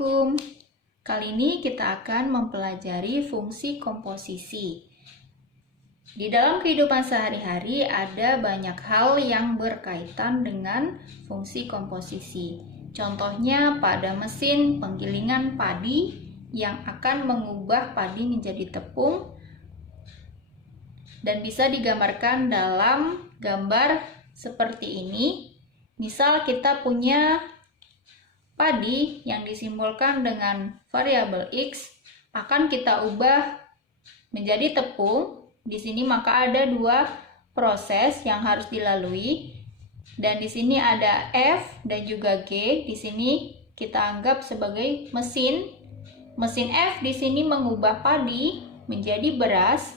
Assalamualaikum. Kali ini kita akan mempelajari fungsi komposisi. Di dalam kehidupan sehari-hari ada banyak hal yang berkaitan dengan fungsi komposisi. Contohnya pada mesin penggilingan padi yang akan mengubah padi menjadi tepung dan bisa digambarkan dalam gambar seperti ini. Misal kita punya padi yang disimbolkan dengan variabel X akan kita ubah menjadi tepung. Di sini maka ada dua proses yang harus dilalui. Dan di sini ada F dan juga G. Di sini kita anggap sebagai mesin. Mesin F di sini mengubah padi menjadi beras.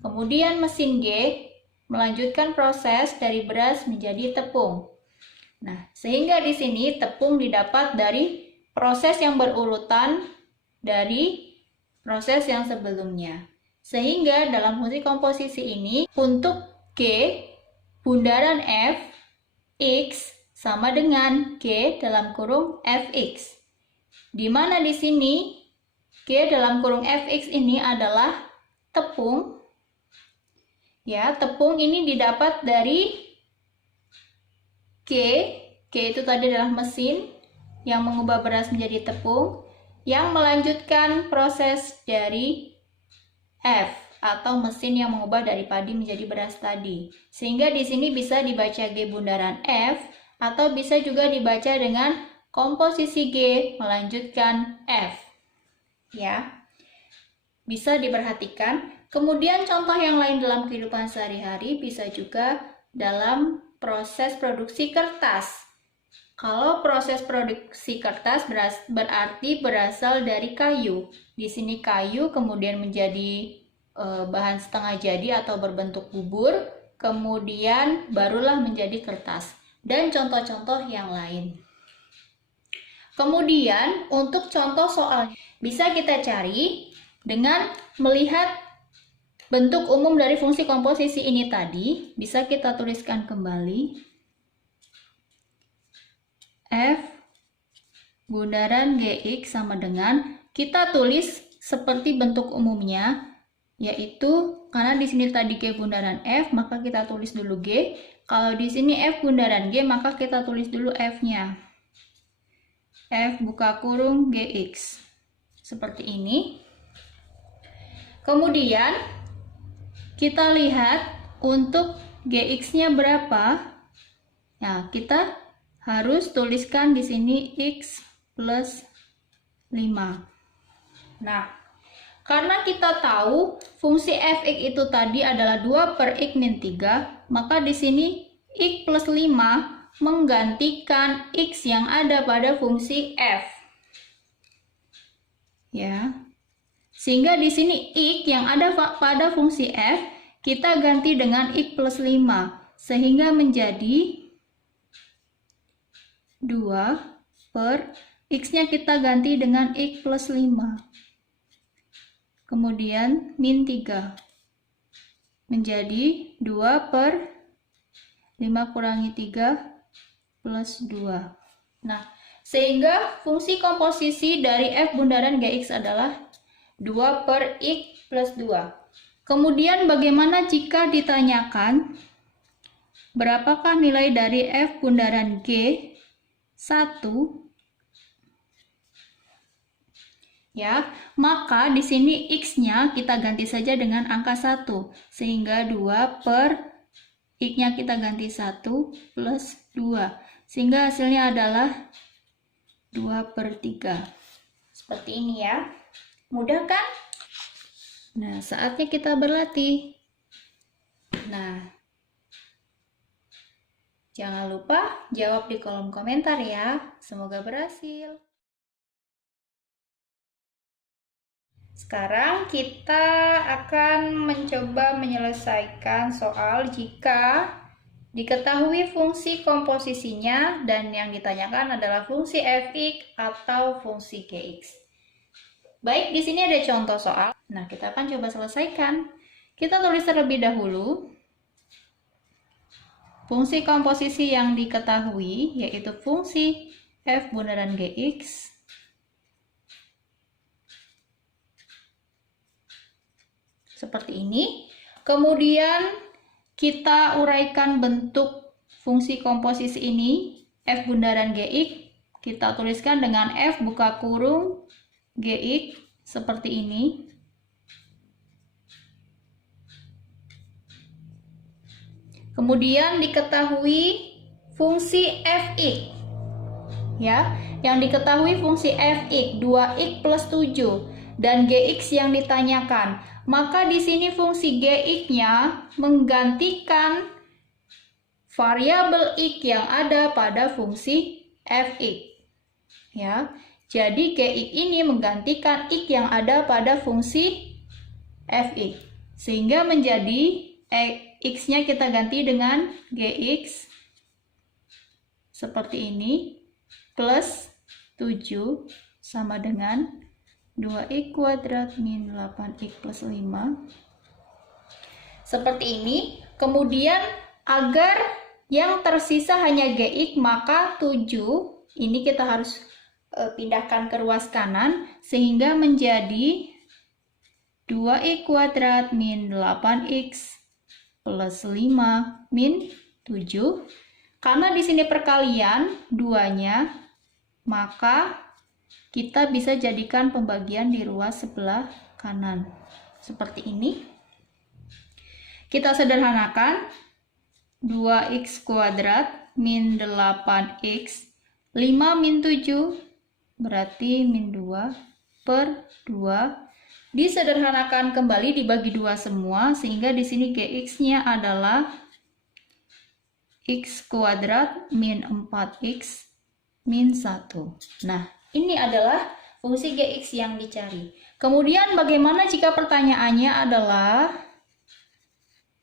Kemudian mesin G melanjutkan proses dari beras menjadi tepung. Nah, sehingga di sini tepung didapat dari proses yang berurutan dari proses yang sebelumnya. Sehingga dalam fungsi komposisi ini untuk G bundaran F X sama dengan G dalam kurung Fx. Di mana di sini G dalam kurung Fx ini adalah tepung. Ya, tepung ini didapat dari G itu tadi adalah mesin yang mengubah beras menjadi tepung yang melanjutkan proses dari F atau mesin yang mengubah dari padi menjadi beras tadi. Sehingga di sini bisa dibaca G bundaran F atau bisa juga dibaca dengan komposisi G melanjutkan F. Ya. Bisa diperhatikan. Kemudian contoh yang lain dalam kehidupan sehari-hari bisa juga dalam proses produksi kertas. Kalau proses produksi kertas berarti berasal dari kayu. Di sini kayu kemudian menjadi bahan setengah jadi atau berbentuk bubur, kemudian barulah menjadi kertas. Dan contoh-contoh yang lain. Kemudian untuk contoh soal bisa kita cari dengan melihat bentuk umum dari fungsi komposisi ini tadi. Bisa kita tuliskan kembali. F bundaran Gx sama dengan, kita tulis seperti bentuk umumnya, yaitu karena di sini tadi G bundaran F, maka kita tulis dulu G. Kalau di sini F bundaran G, maka kita tulis dulu F-nya. F buka kurung Gx. Seperti ini. Kemudian kita lihat untuk Gx-nya berapa. Nah, kita harus tuliskan di sini X plus 5. Nah, karena kita tahu fungsi Fx itu tadi adalah 2 per X min 3, maka di sini X plus 5 menggantikan X yang ada pada fungsi F. Ya. Sehingga di sini X yang ada pada fungsi F kita ganti dengan X plus 5. Sehingga menjadi 2 per X-nya kita ganti dengan X plus 5. Kemudian min 3. Menjadi 2 per 5 kurangi 3 plus 2. Nah, sehingga fungsi komposisi dari F bundaran Gx adalah 2 per X plus 2. Kemudian bagaimana jika ditanyakan berapakah nilai dari F bundaran G 1? Ya, maka di sini X-nya kita ganti saja dengan angka 1. Sehingga 2 per X-nya kita ganti 1 plus 2. Sehingga hasilnya adalah 2 per 3. Seperti ini ya. Mudah kan? Nah, saatnya kita berlatih. Nah, jangan lupa jawab di kolom komentar ya. Semoga berhasil. Sekarang kita akan mencoba menyelesaikan soal jika diketahui fungsi komposisinya dan yang ditanyakan adalah fungsi Fx atau fungsi Gx. Baik, di sini ada contoh soal. Nah, kita akan coba selesaikan. Kita tulis terlebih dahulu fungsi komposisi yang diketahui, yaitu fungsi F bundaran Gx seperti ini. Kemudian kita uraikan bentuk fungsi komposisi ini, F bundaran Gx, kita tuliskan dengan F buka kurung Gx seperti ini. Kemudian diketahui fungsi Fx. Ya, yang diketahui fungsi Fx 2x plus 7 dan Gx yang ditanyakan. Maka di sini fungsi Gx-nya menggantikan variabel x yang ada pada fungsi Fx. Ya. Jadi Gx ini menggantikan x yang ada pada fungsi Fx. Sehingga menjadi x-nya kita ganti dengan Gx seperti ini, plus 7 sama dengan 2x kuadrat min 8x plus 5. Seperti ini. Kemudian agar yang tersisa hanya Gx, maka 7 ini kita harus pindahkan ke ruas kanan sehingga menjadi 2x kuadrat min 8x plus 5 min 7. Karena di sini perkalian duanya, maka kita bisa jadikan pembagian di ruas sebelah kanan. Seperti ini. Kita sederhanakan 2x kuadrat min 8x 5 min 7 berarti min 2 per 2. Disederhanakan kembali dibagi 2 semua sehingga di sini Gx-nya adalah x kuadrat min 4x min 1. Nah, ini adalah fungsi Gx yang dicari. Kemudian bagaimana jika pertanyaannya adalah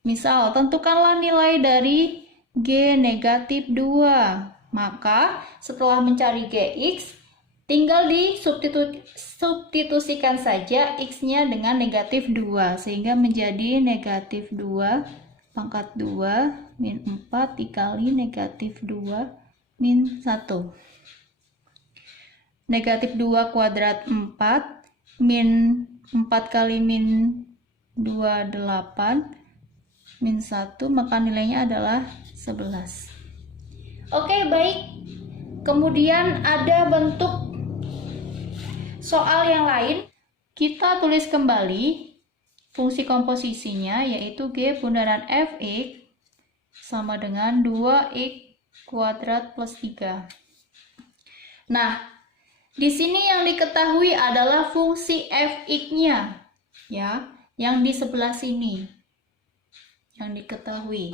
misal tentukanlah nilai dari G negatif 2. Maka setelah mencari Gx, tinggal disubstitusikan saja x-nya dengan negatif 2 sehingga menjadi negatif 2 pangkat 2 min 4 dikali negatif 2 min 1. Negatif 2 kuadrat 4 min 4 kali min 2 8 min 1, maka nilainya adalah 11. Oke, baik. Kemudian ada bentuk soal yang lain. Kita tulis kembali fungsi komposisinya, yaitu G bundaran Fx sama dengan 2x kuadrat plus 3. Nah, di sini yang diketahui adalah fungsi Fx-nya, ya, yang di sebelah sini, yang diketahui.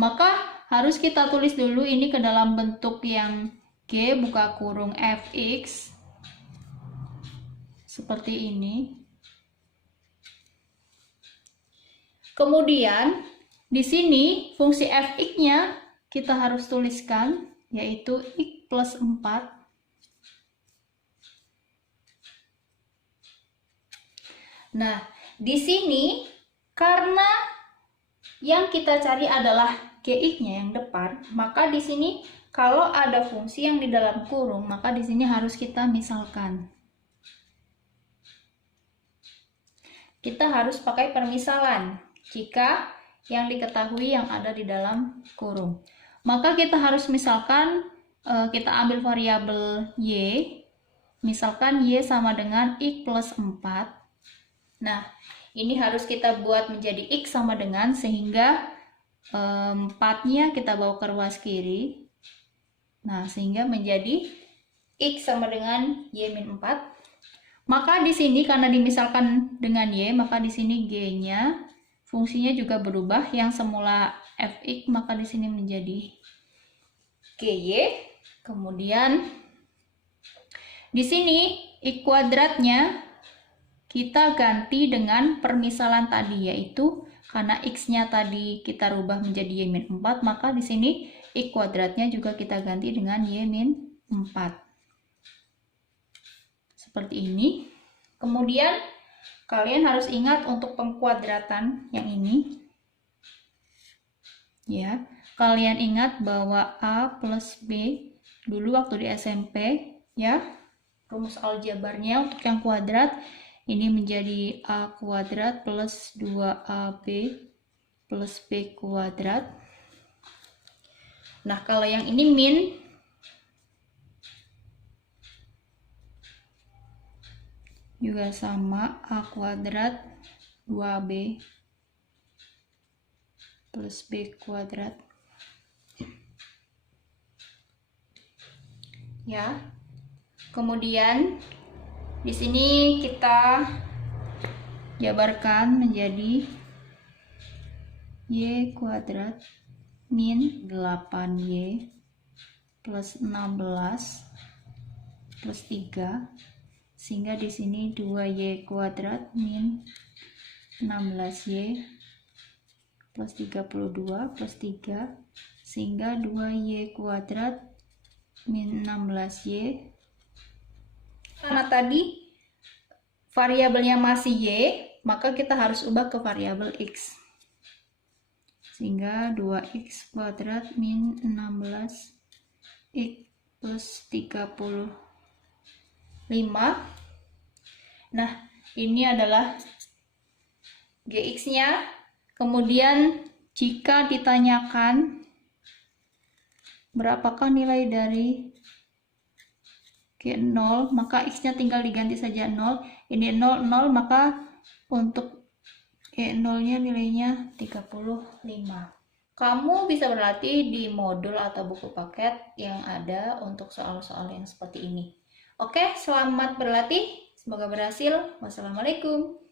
Maka harus kita tulis dulu ini ke dalam bentuk yang G buka kurung Fx seperti ini. Kemudian di sini fungsi Fx-nya kita harus tuliskan, yaitu x plus 4 Nah, di sini karena yang kita cari adalah Gx-nya yang depan, maka di sini kalau ada fungsi yang di dalam kurung, maka di sini harus kita misalkan. Kita harus pakai permisalan jika yang diketahui yang ada di dalam kurung. Maka kita harus misalkan, kita ambil variabel y, misalkan y sama dengan x plus 4. Nah, ini harus kita buat menjadi x sama dengan, sehingga 4-nya kita bawa ke ruas kiri. Nah, sehingga menjadi x sama dengan y min 4. Maka di sini karena dimisalkan dengan y, maka di sini g-nya fungsinya juga berubah, yang semula fx maka di sini menjadi gy. Kemudian di sini x kuadratnya kita ganti dengan permisalan tadi, yaitu karena x-nya tadi kita rubah menjadi y min 4, maka di sini x kuadratnya juga kita ganti dengan y min 4. Seperti ini. Kemudian kalian harus ingat untuk pengkuadratan yang ini. Ya, kalian ingat bahwa A plus B dulu waktu di SMP, ya. Rumus aljabarnya untuk yang kuadrat Ini menjadi A kuadrat plus 2AB plus B kuadrat. Nah, kalau yang ini min, juga sama, A kuadrat 2B plus B kuadrat. Ya. Kemudian di sini kita jabarkan menjadi Y kuadrat min 8Y plus 16 plus 3, sehingga di sini 2Y kuadrat min 16Y plus 32 plus 3, sehingga 2Y kuadrat min 16Y. Karena tadi variabelnya masih Y, maka kita harus ubah ke variabel X. Sehingga 2X kuadrat min 16X plus 35. Nah, ini adalah GX-nya. Kemudian jika ditanyakan berapakah nilai dari G0, maka X-nya tinggal diganti saja 0. Ini 0, 0, maka untuk G0-nya nilainya 35. Kamu bisa berlatih di modul atau buku paket yang ada untuk soal-soal yang seperti ini. Oke, selamat berlatih. Semoga berhasil. Wassalamualaikum.